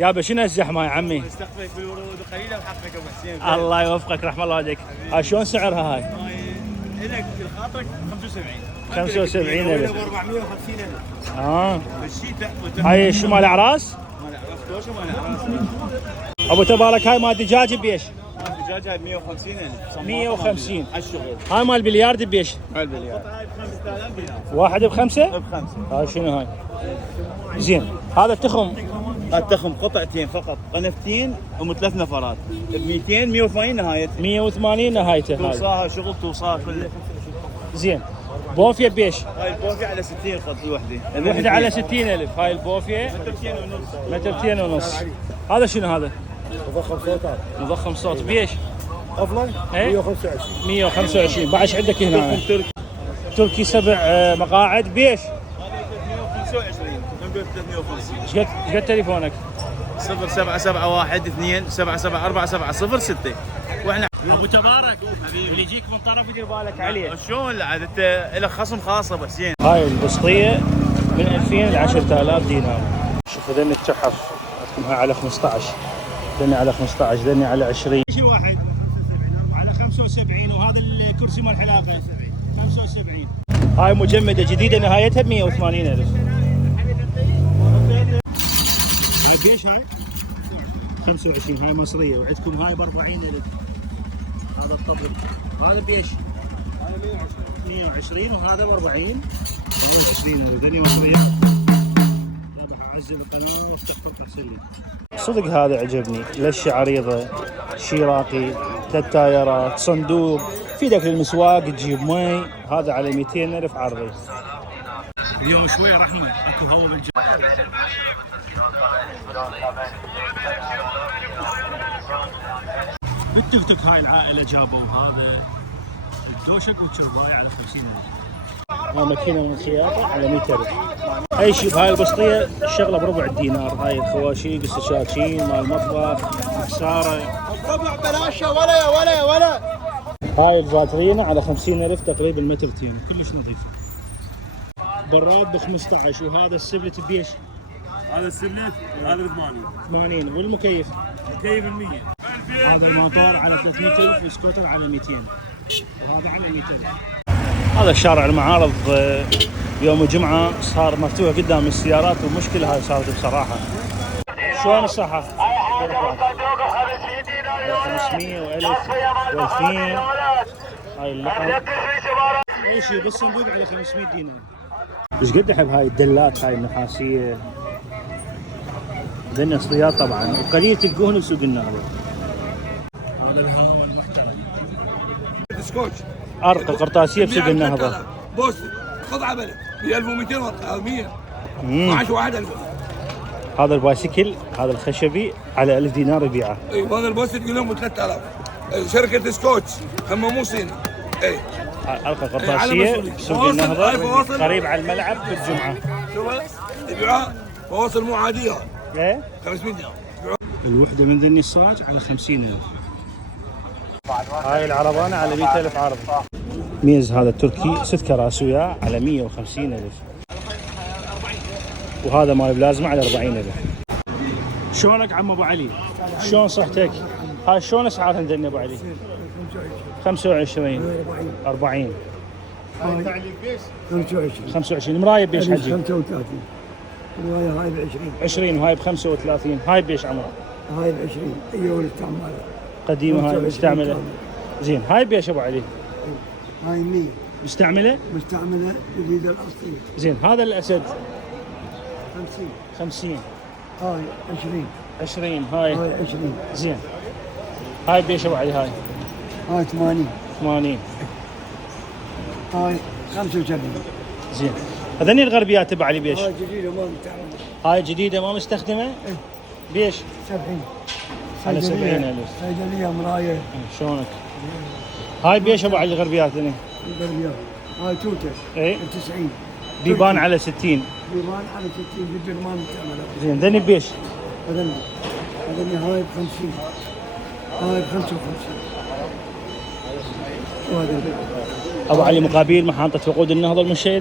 يابا شنو الزحمه يا عمي؟ استقبلك بالورود وقليله وحقك ابو حسين. الله يوفقك رحم الله والديك. هاي شلون سعرها هاي؟ لك خاطرك 75. 75,000. 450,000. بالشتاء هاي ايش مال اعراس؟ مال اعراس كوشه مال اعراس. ابو تبارك هاي مال دجاج بيش؟ الدجاج هاي 150,000. 150. على الشغل. هاي مال بلياردي بيش؟ هاي باليار. هاي ب 5000 دينار. واحد بخمسه؟ بخمسه. هاي شنو هاي؟ زين هذا التخم التخم قطعتين فقط، قنفتين ثلاث نفرات ب 200 180 نهايتها. 180 نهايته هاي. توصاها شغل توصاها كلها. زين بوفيه بيش؟ هاي البوفي على 60 قط الوحده. الوحده على 60,000. هاي البوفيه مترتين ونص. مترتين ونص. هذا شنو هذا؟ مضخم صوتات مضخم صوت بيش؟ افضل إيه؟ 125. 125. بعد ايش عندك هنا؟ تركي. تركي 7 مقاعد بيش؟ هذا 325 نقول 350. ايش قد تليفونك؟ 0772274770 واحنا ابو تبارك اللي يجيك من طرف يدير بالك عليه. شلون عاد انت لك خصم خاص ابو حسين. هاي البسطيه من 2000 ل 10,000 دينار. شوفوا ذني التحف عندكم هاي على 15، ذني على 15، ذني على 20. شي واحد على 75. وهذا الكرسي مال حلاقه 75. هاي مجمده جديده نهايتها ب 180,000. هاي بيش هاي 25. هاي مصريه وعندكم هاي ب 40,000. هذا الطبق هذا بيش 120 وهذا ب 40. هذا ب 20,000. ذني مصريات. راح اعزل القناه وافتح فرق ارسل لي. صدق هذا عجبني، لشه عريضه، شيراقي، 3 تايرات، صندوق، في داك المسواق تجيب مي. هذا على 200,000 عرضي. اليوم شوي رحمه، اكو هوا بالجو. بالتيك توك هاي العائله جابوا هذا الدوشك والشرب هاي على 50,000. هاي ماكينه من الخياطه على 100,000. اي شيء بهاي البسطيه الشغله بربع الدينار. هاي الخواشيق السشاشين مال المطبخ مكساره. الطبع بلاشه ولا. هاي الفاترينا على 50,000 تقريبا مترتين كلش نظيفه. براد ب 15. وهذا السبلت بيش؟ هذا السبلت هذا ب 80. والمكيف؟ مكيف ب 100. هذا الموتور على 300,000 والسكوتر على 200 وهذا على 200. هذا الشارع المعارض يوم الجمعة صار مفتوح قدام السيارات ومشكلة هاي صارت بصراحة. شلون الصحة؟ 500 و1000 و2000. هاي اللحم اي شيء بالصندوق على 500 دينار. ايش قد احب هاي الدلات هاي النحاسية. ذني اصليات طبعا وقليل تلقوهن بسوق النهضة. هذا الهواء المحترم. سكوتش ارقى قرطاسية بسوق النهضة. بوست قطعه بلد ب 1200 او 100. 12 واحد 1000. هذا البايسكل هذا الخشبي على 1000 دينار يبيعه. اي وهذا البوست تقول لهم 3000. شركه سكوتش هم مو صيني. اي ارقى قرطاسية سوق النهضة قريب على الملعب بالجمعة. شوف يبيعها فواصل مو عاديه. ايه 500 دينار. الوحدة من ذني الصاج على 50,000. هاي العربانة على 100,000 عرض. ميز هذا التركي 6 كراسي وياه على 150,000. وهذا مال بلازمة على 40,000. شلونك عم ابو علي؟ شلون صحتك؟ هاي شلون اسعارها ذني ابو علي؟ 25 40. 25 مرايب بيش حجي؟ 35. الرواية هاي ب 20. 20 وهاي ب 35. هاي بيش عمرها؟ هاي ب 20. ايوه الاستعمال. قديمة هاي مستعملة. زين هاي بيش ابو علي؟ هاي 100. مستعملة؟ مستعملة جديدة الأصلية. زين هذا الاسد 50. 50. هاي 20. 20 هاي. هاي 20. زين هاي بيش ابو علي؟ هاي 80. 80. هاي 75. زين هذني الغربيات تبع علي بيش؟ هاي جديدة ما مستعملة. هاي جديدة ما مستخدمة؟ بيش؟ 70. على 70,000. صيدلية مراية. شلونك؟ هاي بيش ابو علي الغربيات ذني؟ الغربيات. هاي توتة. ايه 90. بيبان على 60. بيبان على 60 جدا ما مستعملة. زين ذني بيش؟ هذني هاي ب 50. هاي ب 55. وهذا ابو علي مقابيل محطة وقود النهضة المنشية.